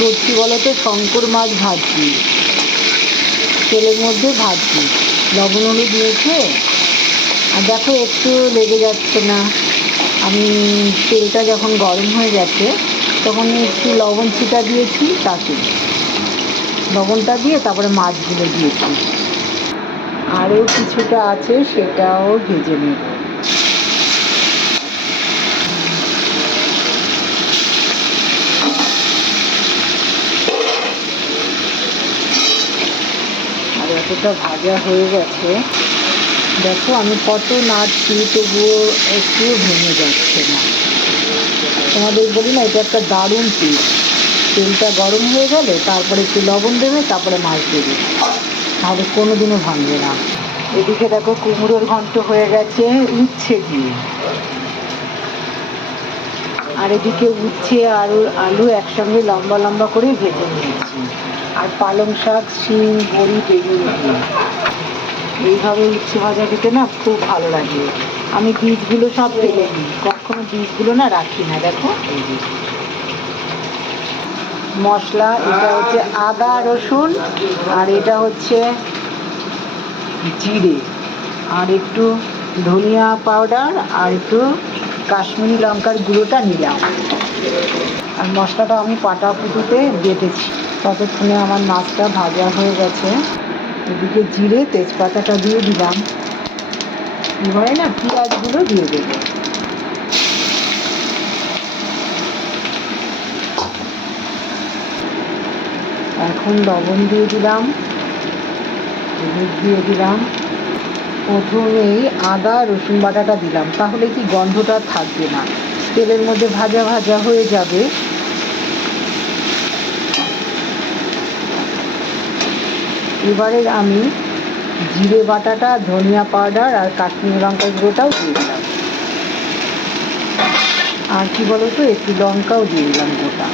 করছি বলো তো? শঙ্কর মাছ ভাজছি, তেলের মধ্যে ভাজছি, লবণ হলুদ মেখে। আর দেখো একটু লেগে যাচ্ছে না। আমি তেলটা যখন গরম হয়ে গেছে তখন একটু লবণ ছিটা দিয়েছি, তাতে লবণটা দিয়ে তারপরে মাছগুলো দিয়েছি। আরও কিছুটা আছে, সেটাও ভেজে নেব। আর এতটা ভাজা হয়ে গেছে, দেখো আমি কত নাড়ছি তবুও একটুও ভেঙে যাচ্ছে না। তোমাদের বলি না, এটা একটা দারুণ টিপস। তেলটা গরম হয়ে গেলে তারপরে একটু লবণ দেবে, তারপরে মাছ দেবে, তাহলে কোনো দিনও ভাঙবে না। এদিকে দেখো কুমড়োর ঘন্ট হয়ে গেছে উচ্ছে দিয়ে, আর এদিকে উচ্ছে আর আলু একসঙ্গে লম্বা লম্বা করে ভেজে নিয়েছি। আর পালং শাক, শিম, বড়ি, বেগুন দিয়ে এইভাবে উচ্ছে ভাজা খেতে না খুব ভালো লাগে। আমি বীজগুলো সব ফেলে দিই, কখনো বীজগুলো না রাখি না। দেখো এই যে মশলা, এটা হচ্ছে আদা রসুন, আর এটা হচ্ছে জিরে, আর একটু ধনিয়া পাউডার, আর একটু কাশ্মীরি লঙ্কার গুঁড়োটা নিলাম। আর মশলাটা আমি পাটা পুঁতুতে বেটেছি। ততক্ষণে আমার মাছটা ভাজা হয়ে গেছে। এদিকে জিরে তেজপাতাটা দিয়ে দিলাম। এবারে না পেঁয়াজগুলো দিয়ে দেবো। এখন লবণ দিয়ে দিলাম, হলুদ দিয়ে দিলাম। প্রথমেই আদা রসুন বাটাটা দিলাম, তাহলে কি গন্ধটা থাকবে না, তেলের মধ্যে ভাজা ভাজা হয়ে যাবে। এবারে আমি জিরে বাটাটা, ধনিয়া পাউডার আর কাশ্মীরি লঙ্কার গুঁড়োটাও দিয়ে দিলাম। আর কি বলতো, একটু লঙ্কাও দিয়ে দিলাম গোটা।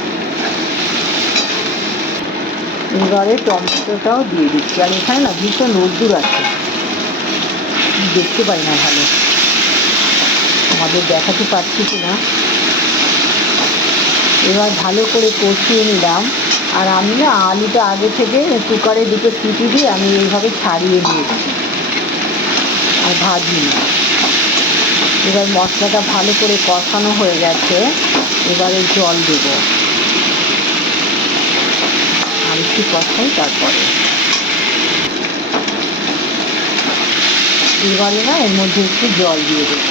এবারে টমেটোটাও দিয়ে দিচ্ছি। আর এখানে না ভীষণ রোদ্দুর আছে, দেখতে পাই না ভালো, আমাদের দেখাতে পারছি কিনা। এবার ভালো করে কষিয়ে নিলাম। আর আমি না আলুটা আগে থেকে কুকারে দুটো সিটি দিয়ে আমি এইভাবে ছাড়িয়ে নিয়েছি আর ভাজিনি। এবার মশলাটা ভালো করে কষানো হয়ে গেছে, এবারে জল দেবো। আর একটু কষাই, তারপরে এবারে না এর মধ্যে একটু জল দিয়ে দেবো।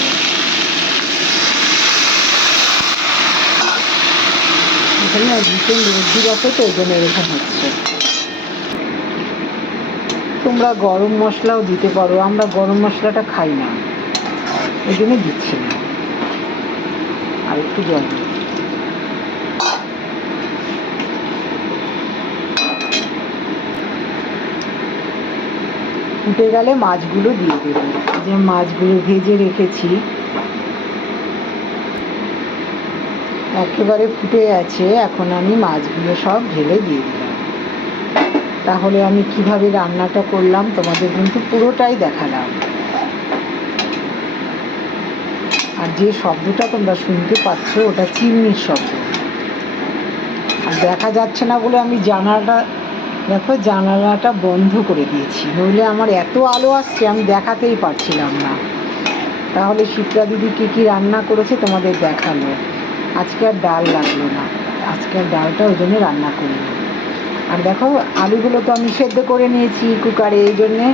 এখানে না ভীষণ রোদ্দুর আছে, তো এই জন্য এরকম হচ্ছে। তোমরা গরম মশলাও দিতে পারো, আমরা গরম মশলাটা খাই না, এই জন্য দিচ্ছি না। আর একটু জল দিই। ফুটে গেলে মাছগুলো দিয়ে দেবো। যে মাছগুলো ভেজে রেখেছি একেবারে ফুটে আছে, এখন আমি মাছগুলো সব ঢেলে দিয়ে দিলাম। তাহলে আমি কিভাবে রান্নাটা করলাম তোমাদের কিন্তু পুরোটাই দেখালাম। আর যে শব্দটা তোমরা শুনতে পাচ্ছ ওটা চিমনির শব্দ। আর দেখা যাচ্ছে না বলে আমি জানালাটা বন্ধ করে দিয়েছি, নইলে আমার এত আলো আসছে আমি দেখাতেই পারছিলাম না। তাহলে শিপ্রা দিদি কী কী রান্না করেছে তোমাদের দেখালো। আজকে আর ডাল লাগলো না, আজকে আর ডালটা ওই জন্য রান্না করিনি। আর দেখো আলুগুলো তো আমি সেদ্ধ করে নিয়েছি কুকারে, এই জন্যে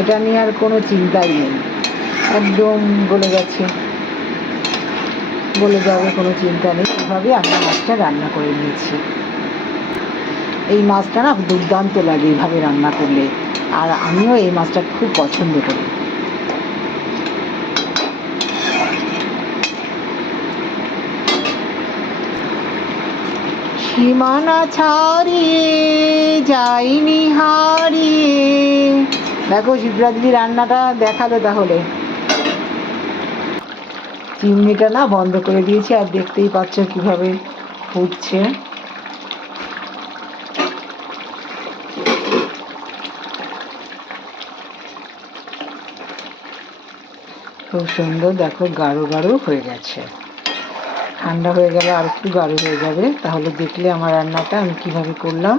এটা নিয়ে আর কোনো চিন্তাই নেই, একদম গলে গেছে, গলে যাবে, কোনো চিন্তা নেই। এভাবে আমি মাছটা রান্না করে নিয়েছি। এই মাছটা না দুর্দান্ত লাগে এইভাবে রান্না করলে, আর আমিও এই মাছটা খুব পছন্দ করি। সীমানা ছাড়িয়ে যাইনি হারিয়ে। দেখো শিপ্রা দিদি রান্নাটা দেখালো। তাহলে চিমনিটা না বন্ধ করে দিয়েছি, আর দেখতেই পাচ্ছ কিভাবে ফুটছে। খুব সুন্দর, দেখো গাঢ় গাঢ় হয়ে গেছে। ঠান্ডা হয়ে গেলে আর একটু গাঢ় হয়ে যাবে, তাহলে দেখলে আমার রান্নাটা আমি কিভাবে করলাম।